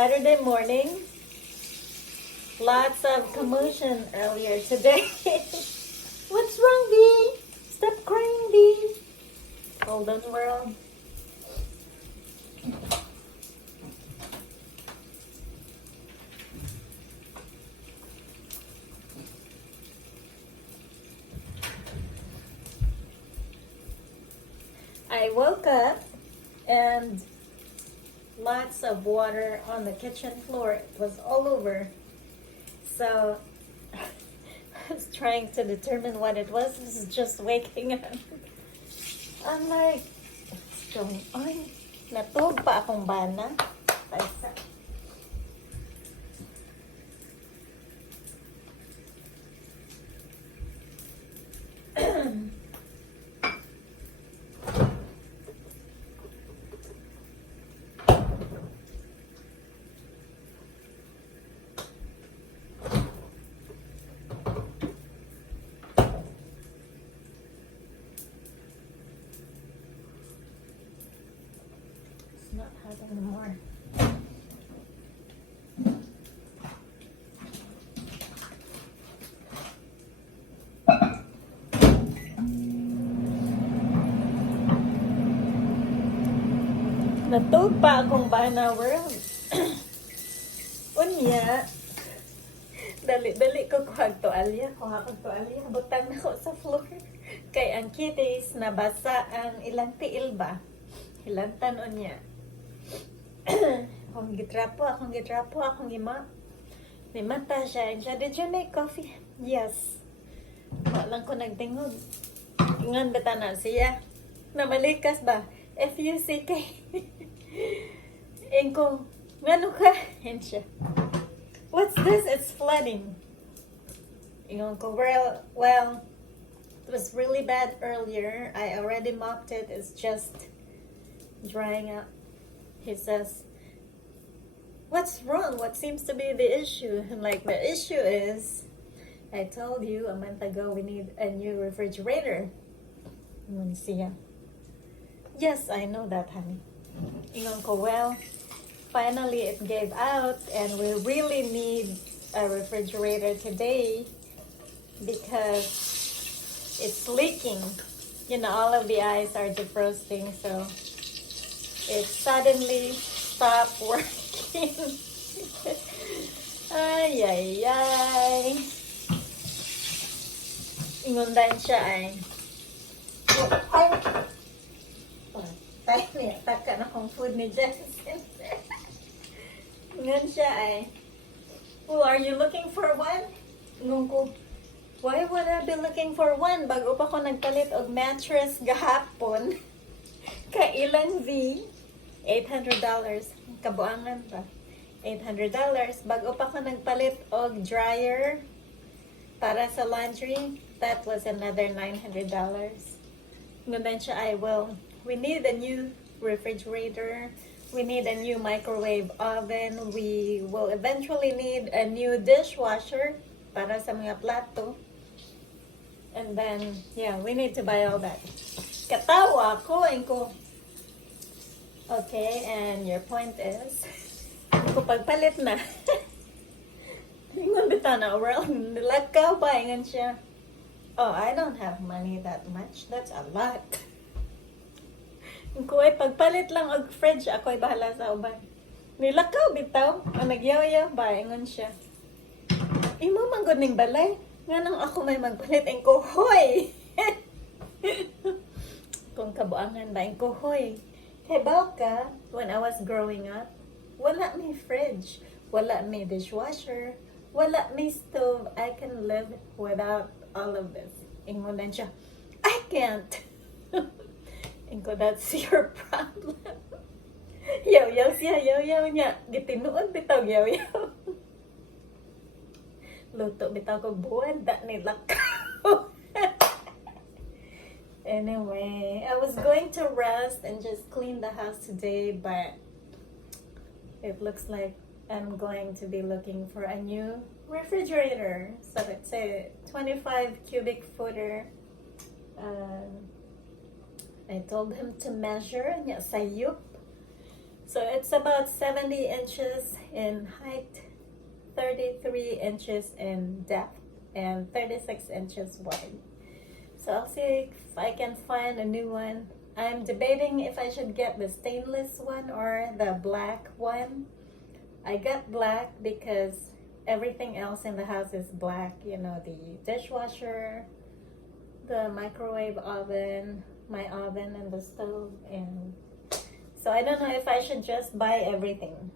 Saturday morning. Lots of commotion earlier today. What's wrong, Dee? Stop crying, Dee. Hold on, world. I woke up and lots of water on the kitchen floor. It was all over. So I was trying to determine what it was. This is just waking up. I'm like, what's going on? Natulog pa akong bana. Paisa. Not hot anymore. Natog pa akong bana, world. Unya, dali ko kuhag toalya. Kuha kong toalya. Butang na ko sa floor. Kay ang kitties, nabasa ang ilang tiil ba? Hilantan unya. akong gitrapo, akong ima. May mata siya. And siya, did you make coffee? Yes. Walang ko nagtingog. Ingan bata na siya. Namalikas ba? F-U-C-K. Inko, ngano ka? And siya, what's this? It's flooding. Ingon ko, well, it was really bad earlier. I already mopped it. It's just drying up. He says, what's wrong? What seems to be the issue? I'm like, the issue is, I told you a month ago we need a new refrigerator. Ingon siya, yes, I know that, honey. Ingon ko, well, finally it gave out and we really need a refrigerator today because it's leaking. You know, all of the ice are defrosting, so it suddenly stopped working. Ay, ay, ay. Ingundan siya ay. Ay. Tayo niya, taka na kong food ni Jensen. Ngan siya ay. Oh, are you looking for one? Nung ko, why would I be looking for one? Bago pa ko nagpalit og mattress gahapon. Kailan V? $800. Kabuangan pa. $800. Bago pa ko nagpalit og dryer para sa laundry. That was another $900. Ngundan siya ay, well, we need a new refrigerator. We need a new microwave oven. We will eventually need a new dishwasher para sa mga plato. And then, yeah, we need to buy all that. Katawa ko, and ko, okay, and your point is, kung pagpalit na, ingon bitaw na, well, nilakaw ba, ingon siya, oh, I don't have money that much. That's a lot. Kung ay pagpalit lang og fridge, ako'y bahala sa uban. Nilakaw bitaw, o nagyaw-yaw ba, ingon siya. Imo manggod ning balay, nga nang ako may magpalit, ang kuhoy. Kung kabuangan ba, ang kuhoy. Hebaw ka, when I was growing up, wala may fridge, wala may dishwasher, wala may stove. I can live without all of this. Ingon siya, I can't. Inko, that's your problem. Yaw-yaw siya, yaw-yaw niya. Gitinuod bitaw, yaw-yaw. Luto bitaw ko buwan, da nila ka. Anyway, I was going to rest and just clean the house today, but it looks like I'm going to be looking for a new refrigerator. So it's a 25 cubic footer. I told him to measure niya sayup. So it's about 70 inches in height, 33 inches in depth, and 36 inches wide. So I'll see if I can find a new one. I'm debating if I should get the stainless one or the black one. I got black because everything else in the house is black. You know, the dishwasher, the microwave oven, my oven and the stove. And so I don't know if I should just buy everything.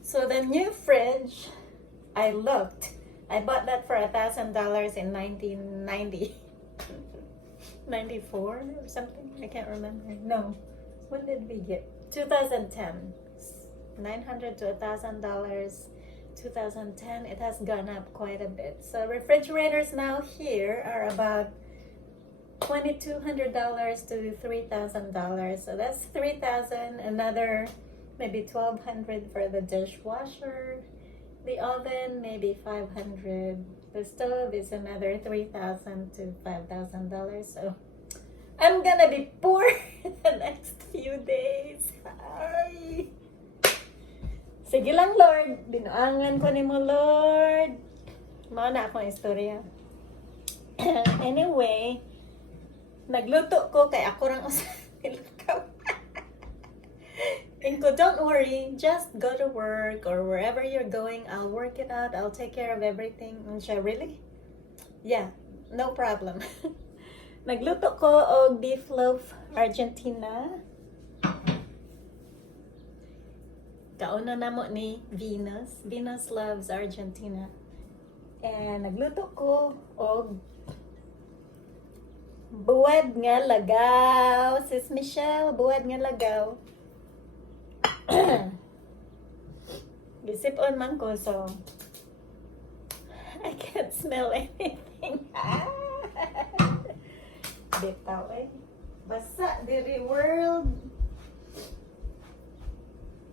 So the new fridge, I bought that for $1,000 in 1990. 94 or something? I can't remember. No. When did we get? 2010. $900 to $1,000. 2010. It has gone up quite a bit. So refrigerators now here are about $2,200 to $3,000. So that's $3,000. Another maybe $1,200 for the dishwasher. The oven maybe $500. The stove is another $3,000 to $5,000. So I'm gonna be poor the next few days. Ay. Sige lang, Lord. Binuangan ko ni mo, Lord. Mao na akong istorya. Anyway, nagluto ko kay ako rang usa nilakaw. And ko, don't worry, just go to work or wherever you're going, I'll work it out, I'll take care of everything. And siya, really? Yeah, no problem. Nagluto ko og beef loaf Argentina. Kauna na mo ni Venus. Venus loves Argentina. And nagluto ko og buwad nga lagaw. Sis Michelle, buwad nga lagaw. Gisip-on man ko, so I can't smell anything. Bitaw eh. Basa, diri world.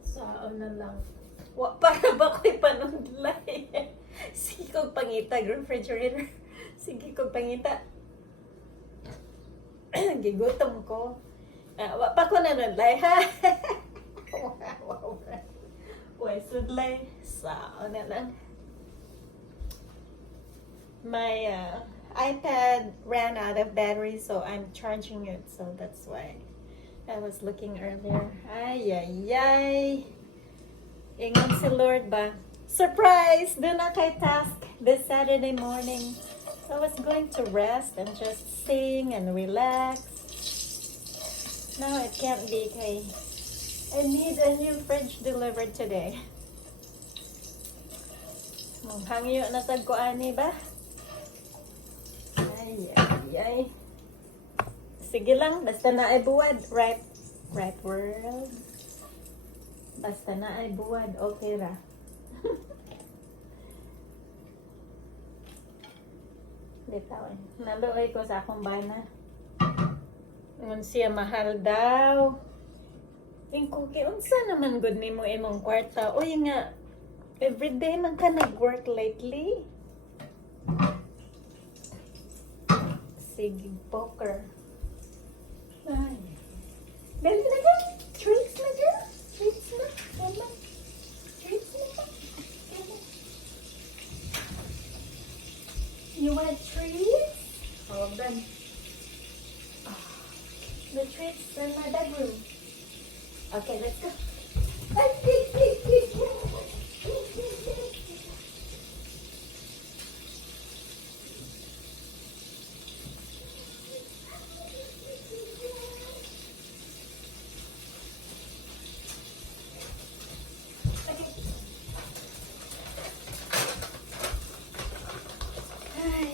Saan na lang. Para ba ko'y panundlay? Sige kong pangita, refrigerator. Sige kong pangita. Gigutom ko. Wa pa ko nanundlay, ha? Wow. Uy, sudlay. Saan na lang. My iPad ran out of battery, so I'm charging it. So that's why I was looking earlier. Ay. Ingon si Lord ba? Surprise! Do na kay task this Saturday morning. So I was going to rest and just sing and relax. Now it can't be kay I need a new fridge delivered today. Hangyo na tag ko ani ba? Ay. Sige lang, basta na ay buwad. Right world. Basta na ay buwad, okay ra. Bitaw eh. Naluoy ko sa akong bana. Ngun siya mahal daw. Tingko, unsa naman good nimo imong kwarta? Uy nga, everyday man ka nag-work lately. Sige, poker. Ay. Beli na dyan. Treats na dyan. Treats na. Mama. Treats na dyan. You want treats? Hold on. The treats in my bedroom. Okay, let's go.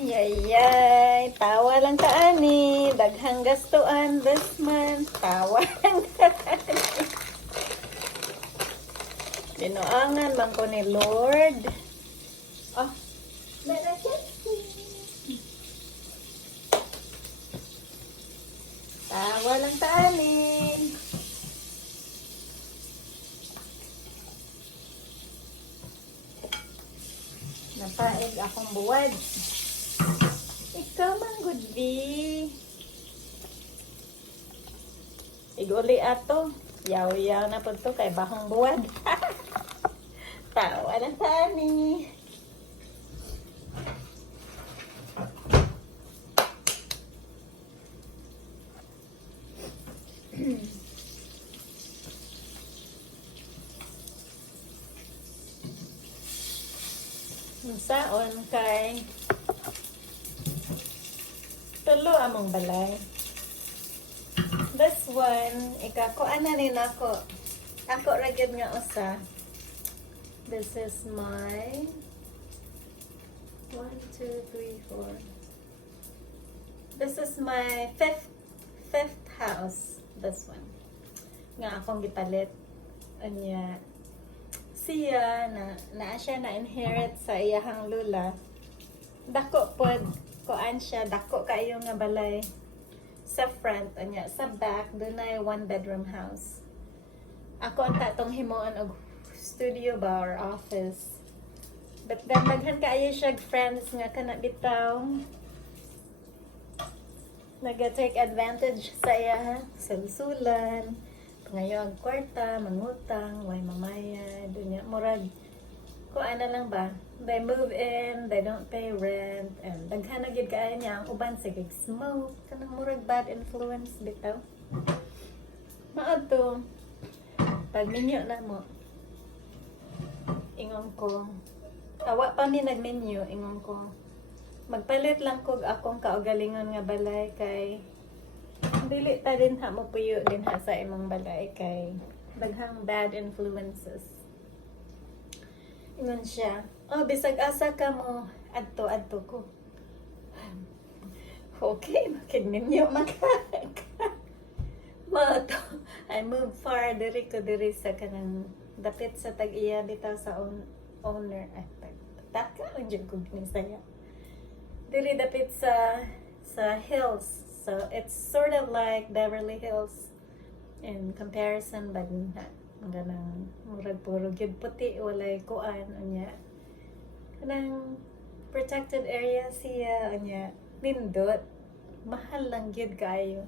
Ay, tawa lang ta ani. Daghang gastuan this month. Tawa lang ta ani. Binuangan man ko ni Lord. Oh, tawa lang ta ani. Napaig akong buwad. Ikaw man good be. Iguli ato. Yaw-yaw na po to kay bahong buwad. Tawa na tani. Saon kay tulo among balay. This one, ikakuan na rin ako. Ako ragid nga usa. This is my 1, 2, 3, 4. This is my fifth house. This one. Nga akong gipalit. Anya, siya na siya na inherit sa iyahang lula. Dako pod kuan siya, dako kayo nga balay sa front anya, sa back dunay 1-bedroom house. Ako ang tatong himuon og studio ba or office. But then daghan kaayo siya friends nga kana bitaw naga-take advantage sa iya, sulsulan, pangayo ang kwarta, mangutang, way mamaya, dunya murag ko ana lang ba, they move in, they don't pay rent, and daghan na gid kaayo niya ang uban sa smoke, kanang murag bad influence bitaw. Maadto pag minyo na mo, ingon ko, awa pa mi nag-menu, ingon ko, magpalit lang kog akong kaugalingon nga balay kay dili ta din ha mo puyo din ha sa imong balay kay daghang bad influences. Ingon siya, oh bisag asa ka mo adto ko. Okay, makigninyo Mato, I moved far diri sa kanang dapit sa tag-iya bitaw sa owner taka ang jud ko ginisaya. Diri dapit sa hills. So it's sort of like Beverly Hills in comparison but ang ganang murag puro gyud puti walay kuan unya. Kanang protected area siya unya nindot. Mahal lang gyud kayo.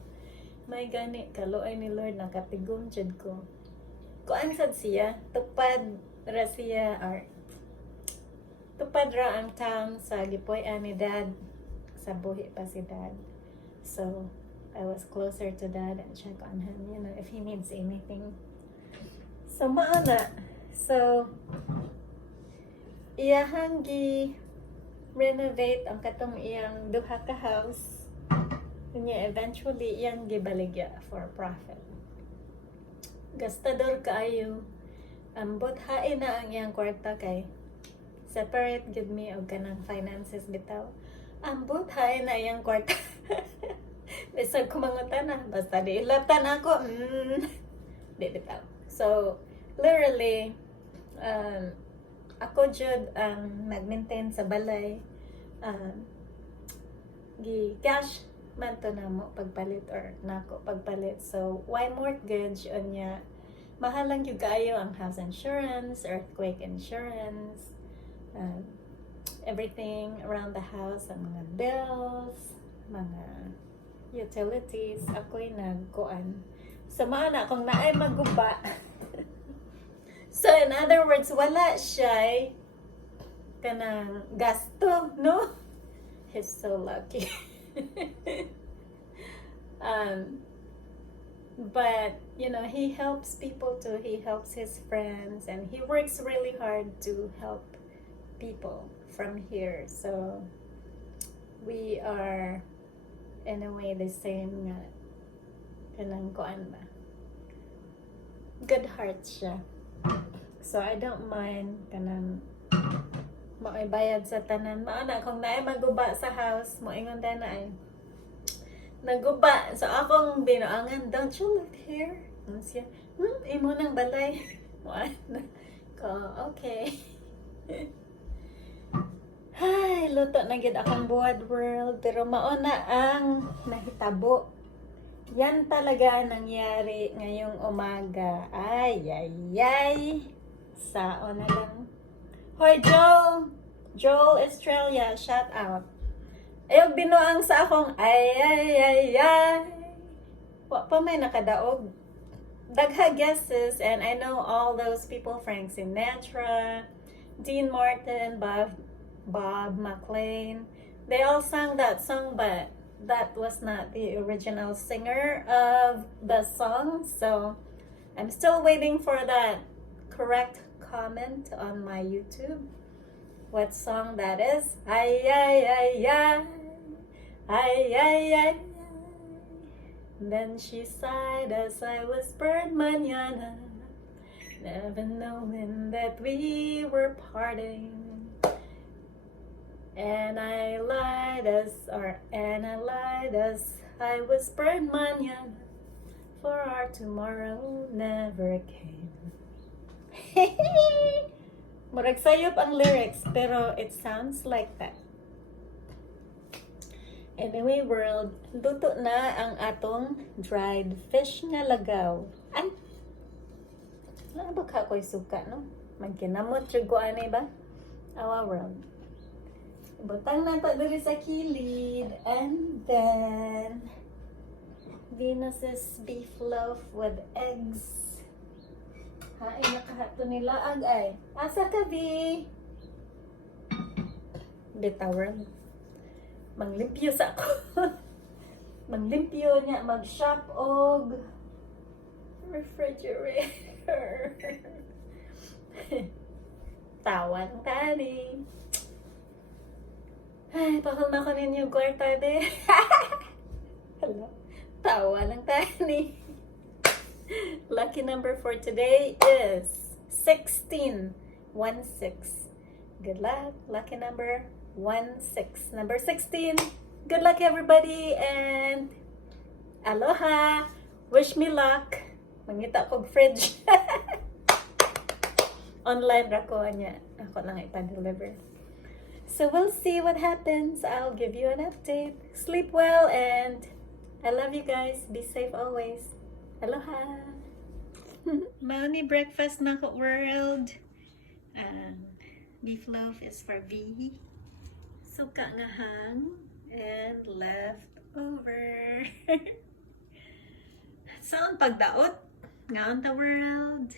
May gani kaluoy ni Lord nakatigom jud ko. Kuan sad siya tupad ra siya or tupad ra ang town sa gipoy-an ni Dad. Sa buhi pa si Dad. So, I was closer to Dad and check on him, you know, if he needs anything. So, maana. So, iyahang renovate ang katong iyang duha ka house. Kanya eventually iyang gibaligya for profit. Gastador kaayo. Ambot hain na ang iyang kwarta kay separate gid me og kanang finances bitaw. Ambot hain na iyang kwarta. Bisag kumangutan na basta di ilatan ako. Di bitaw. So literally ako jud ang nag-maintain sa balay. Cash man to na mo pagpalit or nako pagpalit. So why mortgage unya mahal lang yung kaayo ang house insurance, earthquake insurance, everything around the house, ang mga bills, mga utilities, ako'y nagkuan. So, maana kung naay maguba. So, in other words, wala siya kanang gasto, no? He's so lucky. But, you know, he helps people too. He helps his friends and he works really hard to help people from here. So, we are in a way the same nga kanang kuan ba. Good heart siya. So, I don't mind kanang maibayad sa tanan. Maana, kung naay maguba sa house, moingon din na ay naguba. So, akong binuangan, don't you live here? Ano siya? Imo nang balay. Ko, okay. Ay, luto na gid akong buwad world. Pero mauna ang nahitabo. Yan talaga nangyari ngayong umaga. Ay. Saon na lang. Hoy, Joel! Joel Australia, shout out. Ayog binuang sa akong ay. Wa pa may nakadaog. dagha guesses, and I know all those people: Frank Sinatra, Dean Martin, Bob McLean. They all sang that song, but that was not the original singer of the song. So I'm still waiting for that correct comment on my YouTube. What song that is? Ay, ay, ay, ay. Ay, ay, ay. Then she sighed as I whispered mañana, never knowing that we were parting. And I lied as I whispered mañana, for our tomorrow never came. Murag sayop ang lyrics, pero it sounds like that. Anyway, world, luto na ang atong dried fish nga lagaw. Ay! Ano ba ka ko'y suka, no? Magkinamot, triguanay ba? Our world. Butang na to diri sa kilid. And then, Venus's beef loaf with eggs. Hain nakahato nila ay. Asa ka, Bi? Bita world. Manglimpyo sa ako. Manglimpyo niya, mag-shop og refrigerator. Tawa ng tani. Ay, pakulma ko ninyo kwarta de. Hello. Tawa ng tani. Lucky number for today is 16. 16. Good luck. Lucky number 16. Number 16. Good luck, everybody, and aloha. Wish me luck. Mangita kog fridge. Online ra ko anya. Ako lang ipa-deliver. So we'll see what happens. I'll give you an update. Sleep well, and I love you guys. Be safe always. Aloha. Mauni breakfast na ko, world. Beef loaf is for V. Suka nga hang and leftover. Saan pagdaot? Nga on the world.